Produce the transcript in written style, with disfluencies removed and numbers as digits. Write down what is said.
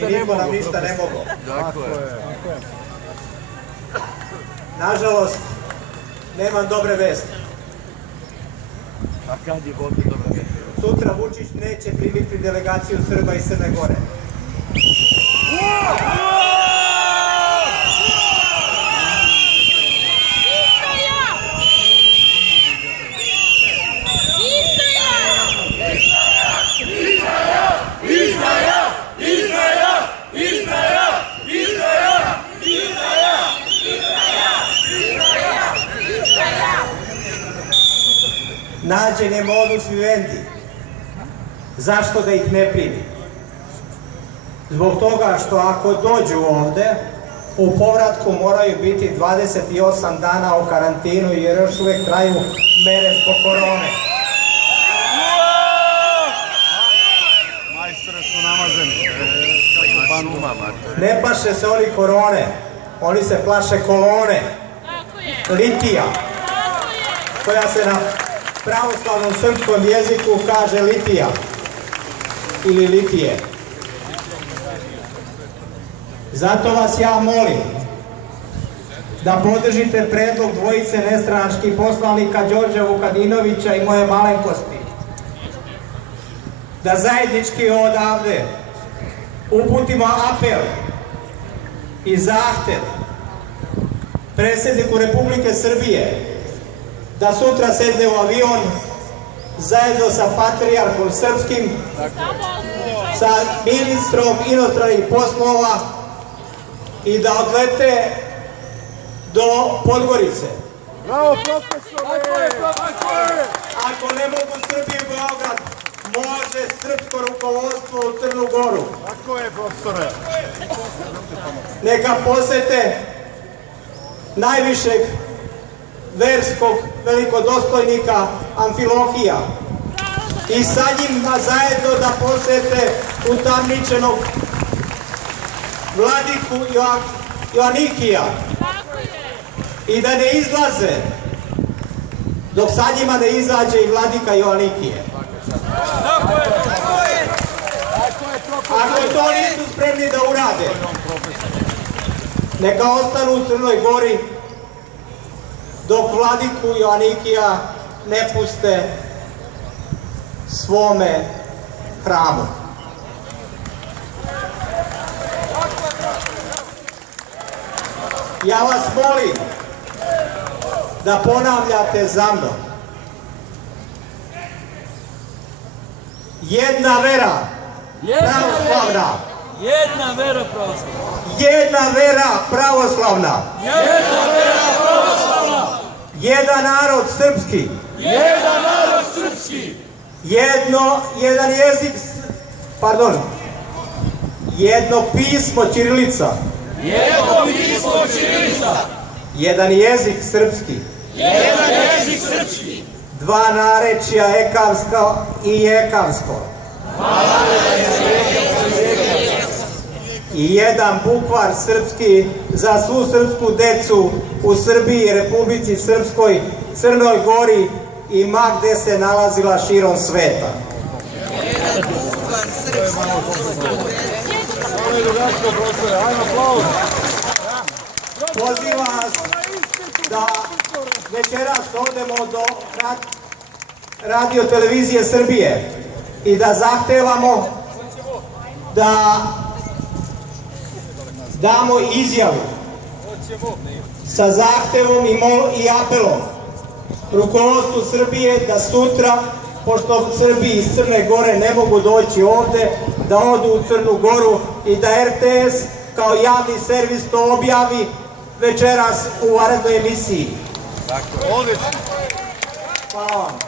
i niko nam ništa ne mogu. Nažalost, nemam dobre vesti. A kad je ovdje dobra vesti? Sutra Vučić neće primiti delegaciju Srba iz Crne Gore. Nađen je modus vivendi. Zašto da ih ne primi? Zbog toga što ako dođu ovde, u povratku moraju biti 28 dana u karantinu jer još uvek traju mere zbog korone. Majstore su namaženi. Ne plaše se oni korone, oni se plaše kolone. Litija, koja se na pravoslavnom srpskom jeziku kaže litija ili litije. Zato vas ja molim da podržite predlog dvojice nestranačkih poslanika Đorđa Vukadinovića i moje malenkosti. Da zajednički odavde uputimo apel i zahtev predsjedniku Republike Srbije da sutra sedne u avion zajedno sa patrijarhom srpskim, sa ministrom inostranih poslova i da odlete do Podgorice. Bravo, profesore! Ako ne mogu Srbiju i Beograd, može srpsko rukovodstvo u Crnu Goru. Tako je, profesore. Neka posete najvišeg verskog velikodostojnika Amfilohija i sa njim zajedno da posete utamničenog vladiku Joanikija i da ne izlaze dok sa njima ne izađe i vladika Joanikije. Ako to nisu spremni da urade, neka ostanu u Crnoj Gori dok vladiku Joanikija ne puste svome hramu. Ja vas molim da ponavljate za mnom. Jedna vera pravoslavna. Jedna vera pravoslavna. Jedna vera pravoslavna. Jedna vera pravoslavna. Jedan narod srpski. Jedan narod srpski. Jedan jezik, jedno pismo ćirilica. Jedno pismo ćirilica. Jedan jezik srpski. Jedan jezik srpski. Dva narečja ekavsko i ekavsko. I jedan bukvar srpski za svu srpsku decu u Srbiji, Republici Srpskoj, Crnoj Gori i ma gde se nalazila širom sveta. Pozivam vas da večeras odemo do Radio televizije Srbije i da zahtevamo da damo izjavu sa zahtevom i apelom rukovodstvu Srbije da sutra, pošto Srbi iz Crne Gore ne mogu doći ovde, da odu u Crnu Goru i da RTS kao javni servis to objavi večeras u vanrednoj emisiji. Odlično. Hvala vam.